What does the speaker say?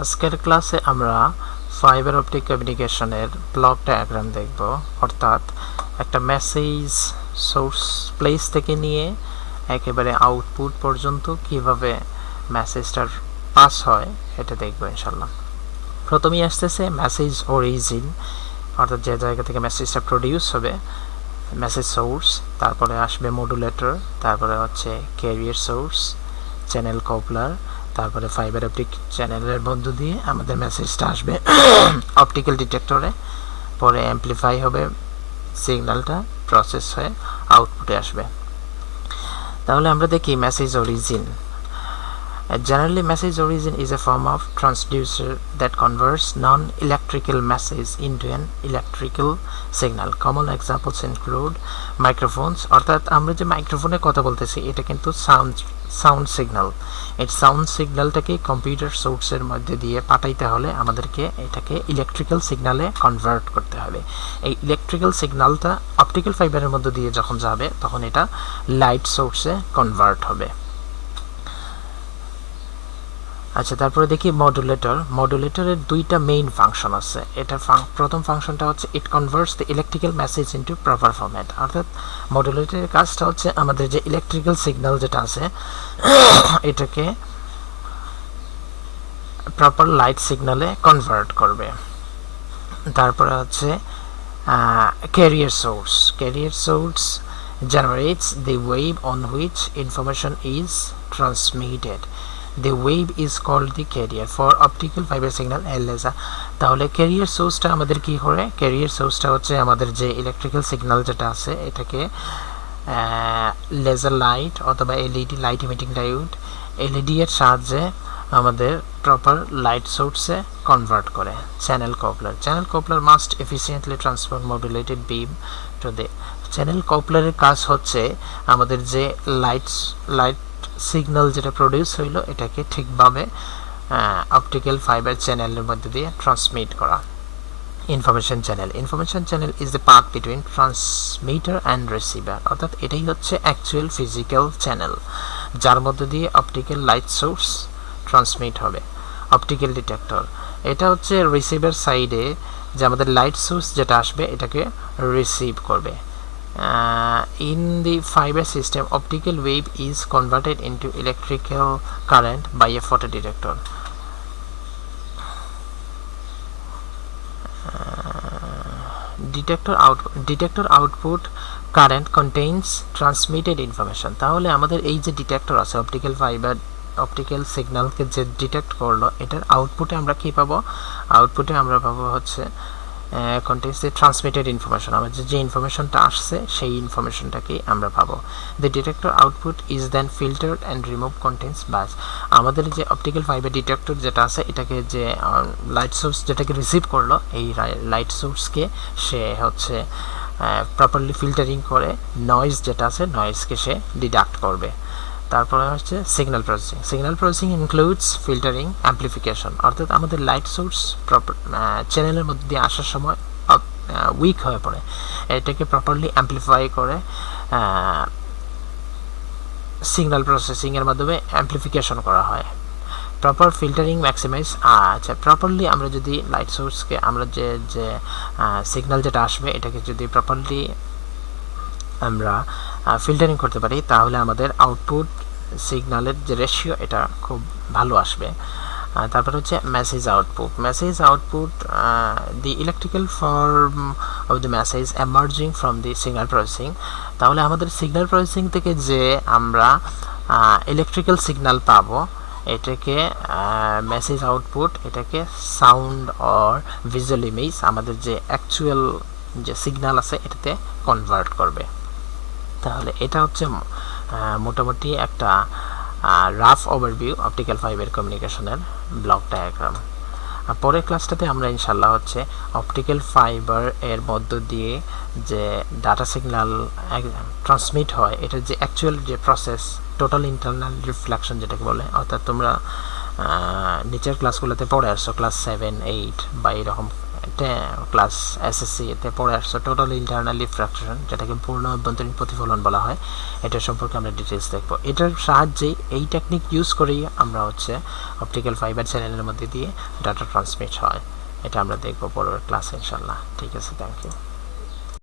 আজকের ক্লাসে আমরা ফাইবার অপটিক কমিউনিকেশনের ব্লক ডায়াগ্রাম দেখব, অর্থাৎ একটা মেসেজ সোর্স প্লেস থেকে নিয়ে একেবারে আউটপুট পর্যন্ত কিভাবে মেসেজটার পাস হয় এটা দেখব ইনশাল্লাহ। প্রথমেই আসতেছে মেসেজ অরিজিন, অর্থাৎ যে জায়গা থেকে মেসেজটা প্রডিউস হবে, মেসেজ সোর্স। তারপরে আসবে মডুলেটর, তারপরে হচ্ছে ক্যারিয়ার সোর্স, চ্যানেল কপলার, তারপরে ফাইবার অপটিক চ্যানেলের মধ্য দিয়ে আমাদের মেসেজটা আসবে অপটিক্যাল ডিটেক্টরে, পরে অ্যাম্প্লিফাই হবে সিগন্যালটা, প্রসেস হয়ে আউটপুটে আসবে। তাহলে আমরা দেখি message origin. Generally, message origin is a form of transducer that converts non-electrical message into an electrical signal. Common examples include microphones, অর্থাৎ আমরা যে মাইক্রোফোনে কথা বলতেছি এটা কিন্তু সাউন্ড সিগন্যাল। এই সাউন্ড সিগন্যালটাকে কম্পিউটার সোর্সের মধ্যে দিয়ে পাঠাইতে হলে আমাদেরকে এটাকে ইলেকট্রিক্যাল সিগন্যালে কনভার্ট করতে হবে। এই ইলেকট্রিক্যাল সিগন্যালটা অপটিক্যাল ফাইবারের মধ্যে দিয়ে যখন যাবে তখন এটা লাইট সোর্সে কনভার্ট হবে। আচ্ছা, তারপরে দেখি মডুলেটর। মডুলেটরের দুইটা মেইন ফাংশন আছে। এটা প্রথম ফাংশনটা হচ্ছে it converts the electrical message into proper format, অর্থাৎ মডুলেটরের কাজটা হচ্ছে আমাদের যে ইলেকট্রিক্যাল সিগন্যাল যেটা আছে এটাকে প্রপার লাইট সিগন্যালে কনভার্ট করবে। তারপরে হচ্ছে career source. Career source generates the wave on which information is transmitted. The wave is called the carrier for optical fiber signal and laser. তাহলে ক্যারিয়ার সোর্সটা আমাদের কি করে? ক্যারিয়ার সোর্সটা হচ্ছে আমাদের যে ইলেকট্রিক্যাল সিগন্যাল যেটা আছে এটাকে লেজার লাইট অথবা LED light emitting diode, LED এর সাহায্যে আমাদের প্রপার লাইট সোর্সে কনভার্ট করে। Channel coupler. Channel coupler must efficiently transfer modulated beam to the. Channel কপলারের কাজ হচ্ছে আমাদের যে লাইট সিগন্যাল যেটা প্রডিউস হইল এটাকে ঠিকভাবে অপটিক্যাল ফাইবার চ্যানেলের মধ্যে দিয়ে ট্রান্সমিট করা। Information channel. Information channel is the path between transmitter and receiver, অর্থাৎ এটাই হচ্ছে অ্যাকচুয়াল ফিজিক্যাল চ্যানেল যার মধ্যে দিয়ে অপটিক্যাল লাইট সোর্স ট্রান্সমিট হবে। অপটিক্যাল ডিটেক্টর, এটা হচ্ছে রিসিভার সাইডে যে আমাদের লাইট সোর্স যেটা আসবে এটাকে রিসিভ করবে। In the fiber system, optical wave is converted into electrical current by a photodetector. Detector output current contains transmitted information. তাহলে আমাদের এই যে ডিটেক্টর আছে অপটিক্যাল ফাইবার অপটিক্যাল সিগন্যালকে যে ডিটেক্ট করলো এটার আউটপুটে আমরা কি পাবো? আউটপুটে আমরা পাবো হচ্ছে contains the transmitted information, আমাদের যে ইনফরমেশনটা আসছে সেই ইনফরমেশনটাকেই আমরা পাবো। The detector output is then filtered and removed contents bias. আমাদের যে অপটিক্যাল ফাইবার ডিটেক্টর যেটা আছে এটাকে যে লাইট সোর্স যেটাকে রিসিভ করলো এই লাইট সোর্সকে সে হচ্ছে প্রপারলি ফিল্টারিং করে নয়েজ যেটা আছে নয়েজকে সে ডিডাক্ট করবে। তারপরে হচ্ছে signal processing. Signal processing includes filtering, amplification, অর্থাৎ আমাদের লাইট সোর্স চ্যানেলের মধ্যে দিয়ে আসার সময় উইক হয়ে পড়ে, এটাকে প্রপারলি অ্যাম্প্লিফাই করে সিগন্যাল প্রসেসিংয়ের মাধ্যমে অ্যাম্প্লিফিকেশন করা হয়। Proper filtering maximize. আচ্ছা, প্রপারলি আমরা যদি লাইট সোর্সকে আমরা যে সিগন্যাল যেটা আসবে এটাকে যদি প্রপারলি আমরা ফিল্টারিং করতে পারি তাহলে আমাদের আউটপুট সিগন্যালের যে রেশিও এটা খুব ভালো আসবে। তারপর হচ্ছে message output. Message output the electrical form of the message emerging from the signal processing. তাহলে আমাদের সিগন্যাল প্রসেসিং থেকে যে আমরা ইলেকট্রিক্যাল সিগন্যাল পাবো এটাকে মেসেজ আউটপুট, এটাকে সাউন্ড অর ভিজুয়াল ইমেজ আমাদের যে অ্যাকচুয়াল যে সিগন্যাল আছে এটাতে কনভার্ট করবে। তাহলে এটা হচ্ছে মোটামুটি একটা রাফ ওভারভিউ অপটিক্যাল ফাইবার কমিউনিকেশনের ব্লক ডায়াগ্রাম। পরের ক্লাসটাতে আমরা ইনশাল্লাহ হচ্ছে অপটিক্যাল ফাইবার এর মধ্য দিয়ে যে ডাটা সিগন্যাল ট্রান্সমিট হয় এটার যে অ্যাকচুয়াল যে প্রসেস টোটাল ইন্টারনাল রিফ্লেকশন যেটাকে বলে, অর্থাৎ তোমরা নিচের ক্লাসগুলোতে পড়ে আসছো ক্লাস 7, 8 বা এরকম ক্লাস এসএসসি এতে পড়ে আসছে টোটাল ইন্টারনাল রিফ্র্যাকশন, যেটাকে পূর্ণ অভ্যন্তরীণ প্রতিফলন বলা হয়। এটা সম্পর্কে আমরা ডিটেলস দেখব। এটার সাহায্যে এই টেকনিক ইউজ করেই আমরা হচ্ছে অপটিক্যাল ফাইবার চ্যানেলের মধ্যে দিয়ে ডাটা ট্রান্সমিট হয়। এটা আমরা দেখব পরের ক্লাসে ইনশাল্লাহ। ঠিক আছে, থ্যাংক ইউ।